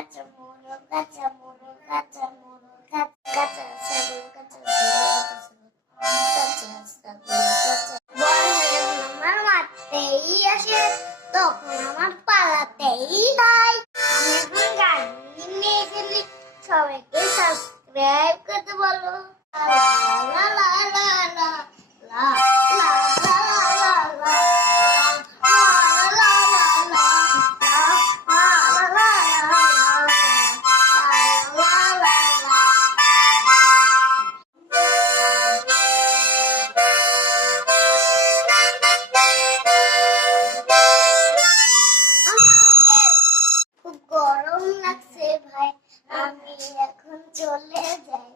কাঁচা মোড়ো কাঁচা মোড়ো কাঁচা মোড়ো কাঁচা সাগর কাঁচা কাঁচা সাগর কাঁচা বড় হয়ে যখন আমার মারতেই আসে তখন আমার পালাতেই হয়। আমি এখন গাড়ি নিয়ে গেলি সবাইকে সাবস্ক্রাইব করতে বলো। লা লা লা লা লা লা লা লা লা খুব গরম লাগছে ভাই, আমি এখন চলে যাই।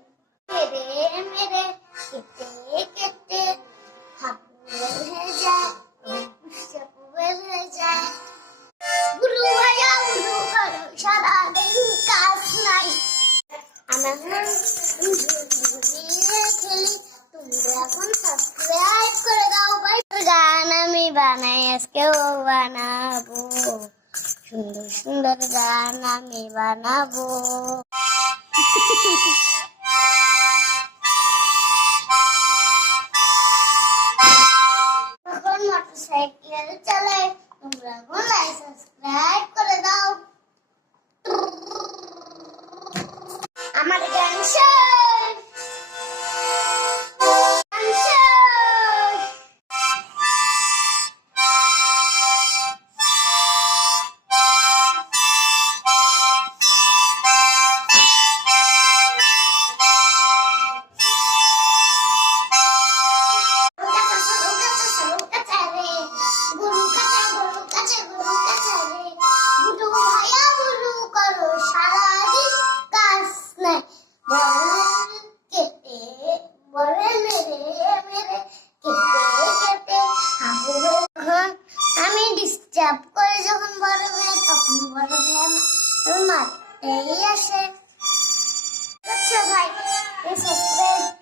মেরে মেরে কেটে কেটে হাত বের হয়ে যায়, চাপু বের হয়ে যায়। গুরু ভাইয়া গুরু করো, সারাদিন কাজ নাই। আমি এখন ঘুরিয়ে খেলি, তোমরা এখন সাবস্ক্রাইব করে দাও ভাই। গান আমি বানাই, আজকেও বানাবো, সুন্দর সুন্দর গান আমি বানাবো। এখন মোটরসাইকেল চালাই, তোমরা এখন লাইক সাবস্ক্রাইব করে দাও। আমার গান শেষ, গান শেষ। আমি ডিস্টার্ব করে যখন বড় হয়ে তখন বড় হয়ে আমার মারতেই আসে। আচ্ছা ভাই, সাবস্ক্রাইব